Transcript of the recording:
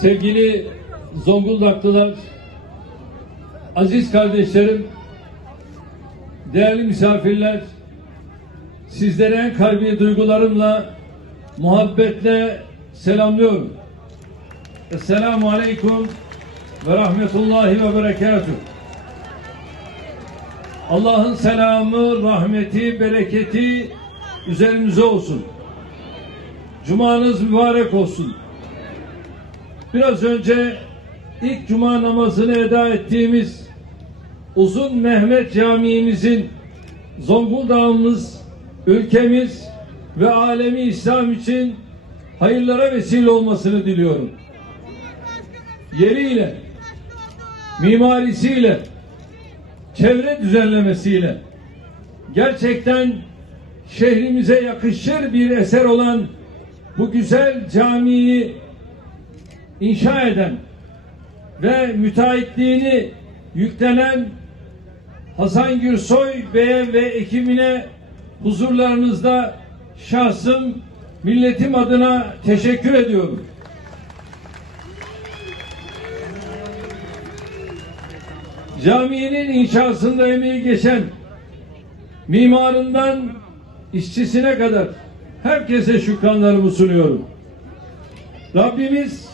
sevgili Zonguldaklılar, aziz kardeşlerim, değerli misafirler, sizlere en kalbi duygularımla, muhabbetle selamlıyorum. Esselamu Aleyküm ve Rahmetullahi ve Berekatuhu. Allah'ın selamı, rahmeti, bereketi üzerimize olsun. Cumanız mübarek olsun. Biraz önce ilk cuma namazını eda ettiğimiz Uzun Mehmet Camii'mizin Zonguldak'ımız, ülkemiz ve alemi İslam için hayırlara vesile olmasını diliyorum. Yeriyle, mimarisiyle, çevre düzenlemesiyle gerçekten şehrimize yakışır bir eser olan bu güzel camiyi inşa eden ve müteahhitliğini yüklenen Hasan Gürsoy Bey'e ve ekibine huzurlarınızda şahsım milletim adına teşekkür ediyorum. Caminin inşasında emeği geçen mimarından işçisine kadar herkese şükranlarımı sunuyorum. Rabbimiz